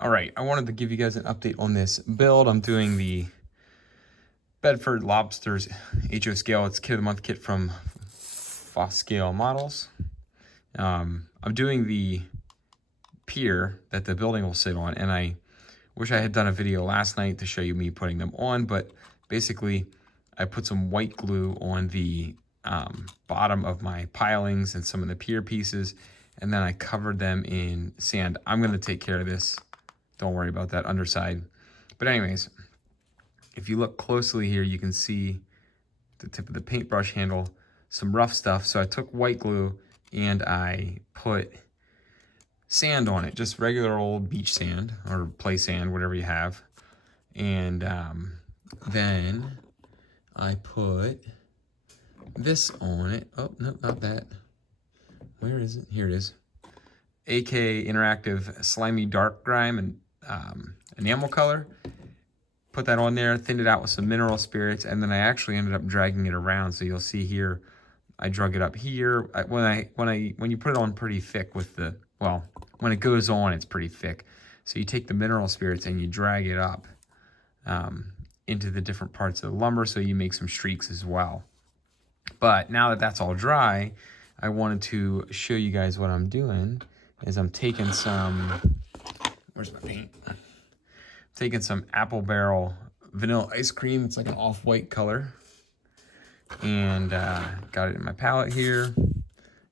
All right, I wanted to give you guys an update on this build. I'm doing the Bedford Lobsters HO scale. It's kit of the month kit from Scale Models. I'm doing the pier that the building will sit on, and I wish I had done a video last night to show you me putting them on, but basically I put some white glue on the bottom of my pilings and some of the pier pieces, and then I covered them in sand. I'm going to take care of this. Don't worry about that underside. But anyways, if you look closely here, you can see the tip of the paintbrush handle, some rough stuff. So I took white glue and I put sand on it, just regular old beach sand or play sand, whatever you have. And then I put this on it. Oh, no, not that. Where is it? Here it is. AK Interactive Slimy Dark Grime and enamel color. Put that on there, thinned it out with some mineral spirits, and then I actually ended up dragging it around. So you'll see here, I drug it up here. When you put it on pretty thick with the, well, when it goes on, it's pretty thick. So you take the mineral spirits and you drag it up into the different parts of the lumber, so you make some streaks as well. But now that that's all dry, I wanted to show you guys what I'm doing. Is I'm taking some, where's my paint? Taking some apple barrel vanilla ice cream. It's like an off-white color. And got it in my palette here.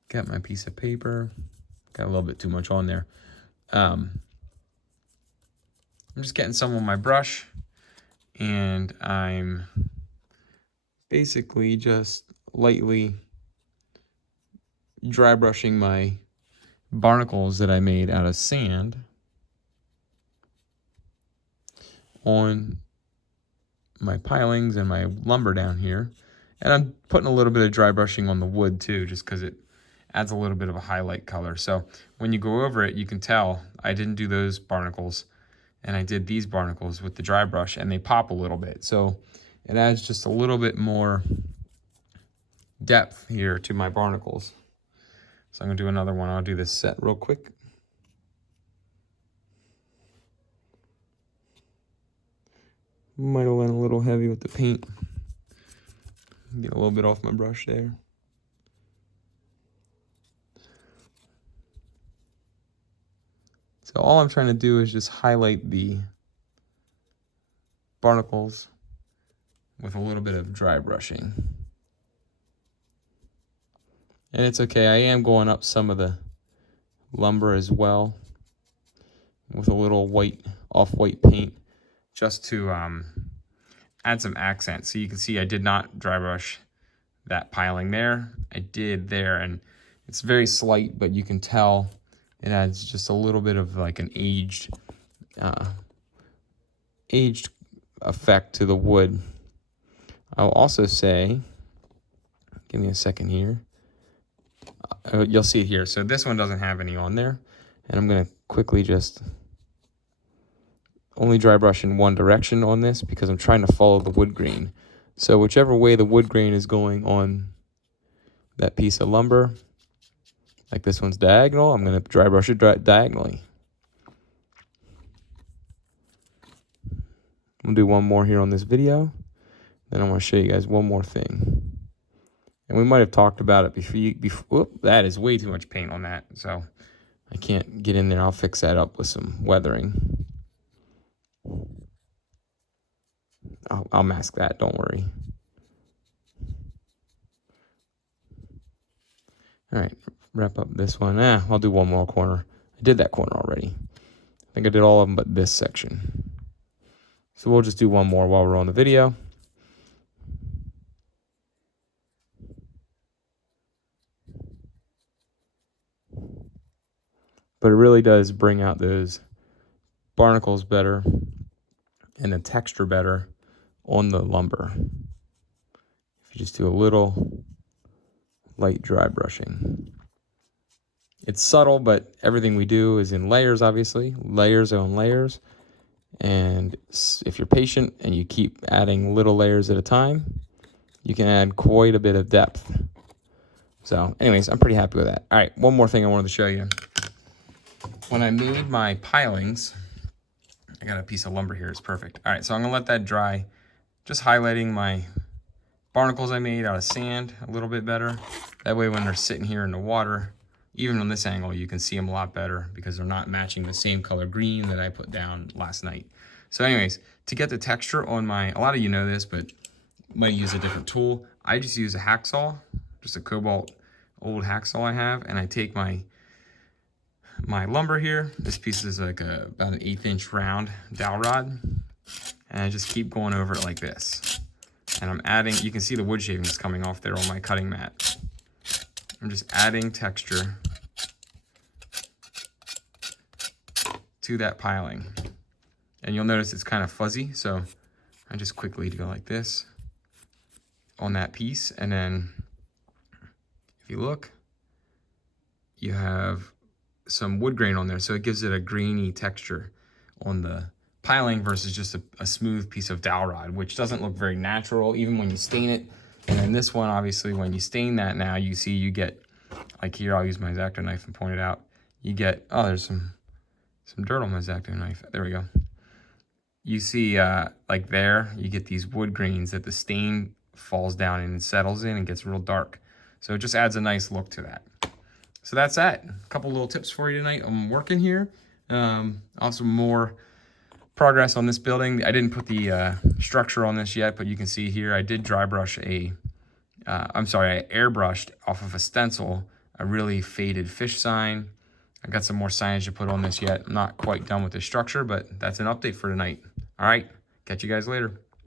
Got my piece of paper. Got a little bit too much on there. I'm just getting some on my brush. And I'm basically just lightly dry brushing my barnacles that I made out of sand on my pilings and my lumber down here. And I'm putting a little bit of dry brushing on the wood too, just because it adds a little bit of a highlight color. So when you go over it, you can tell I didn't do those barnacles, and I did these barnacles with the dry brush, and they pop a little bit. So it adds just a little bit more depth here to my barnacles. So I'm gonna do another one. I'll do this set real quick. Might have went a little heavy with the paint. Get a little bit off my brush there. So all I'm trying to do is just highlight the barnacles with a little bit of dry brushing. And it's okay, I am going up some of the lumber as well with a little white, off-white paint, just to add some accent. So you can see I did not dry brush that piling there. I did there, and it's very slight, but you can tell it adds just a little bit of like an aged effect to the wood. I'll also say, give me a second here. You'll see it here. So this one doesn't have any on there, and I'm gonna quickly just only dry brush in one direction on this because I'm trying to follow the wood grain. So whichever way the wood grain is going on that piece of lumber, like this one's diagonal, I'm gonna dry brush it diagonally. I'm gonna do one more here on this video. Then I want to show you guys one more thing. And we might have talked about it before. Whoop, that is way too much paint on that. So I can't get in there. I'll fix that up with some weathering. I'll mask that, don't worry. All right, wrap up this one. I'll do one more corner. I did that corner already. I think I did all of them but this section. So we'll just do one more while we're on the video. But it really does bring out those barnacles better and the texture better on the lumber. If you just do a little light dry brushing. It's subtle, but everything we do is in layers, obviously. Layers on layers. And if you're patient and you keep adding little layers at a time, you can add quite a bit of depth. So anyways, I'm pretty happy with that. All right, one more thing I wanted to show you. When I made my pilings, I got a piece of lumber here, it's perfect. All right, so I'm gonna let that dry. Just highlighting my barnacles I made out of sand a little bit better. That way when they're sitting here in the water, even on this angle, you can see them a lot better because they're not matching the same color green that I put down last night. So anyways, to get the texture on my, a lot of you know this, but might use a different tool. I just use a hacksaw, just a Cobalt old hacksaw I have, and I take my lumber here. This piece is like about an 1/8 inch round dowel rod, and I just keep going over it like this. And I'm adding, you can see the wood shavings coming off there on my cutting mat. I'm just adding texture to that piling. And you'll notice it's kind of fuzzy, so I just quickly go like this on that piece. And then if you look, you have some wood grain on there, so it gives it a grainy texture on the piling versus just a smooth piece of dowel rod, which doesn't look very natural even when you stain it. And then this one, obviously, when you stain that now, you see you get, like here, I'll use my X-Acto knife and point it out. You get, oh, there's some dirt on my X-Acto knife. There we go. You see, like there, you get these wood grains that the stain falls down and settles in and gets real dark. So it just adds a nice look to that. So that's that. A couple little tips for you tonight. I'm working here. Also more progress on this building. I didn't put the structure on this yet, but you can see here I did dry brush I airbrushed off of a stencil a really faded fish sign. I got some more signage to put on this yet. I'm not quite done with the structure, but that's an update for tonight. All right, catch you guys later.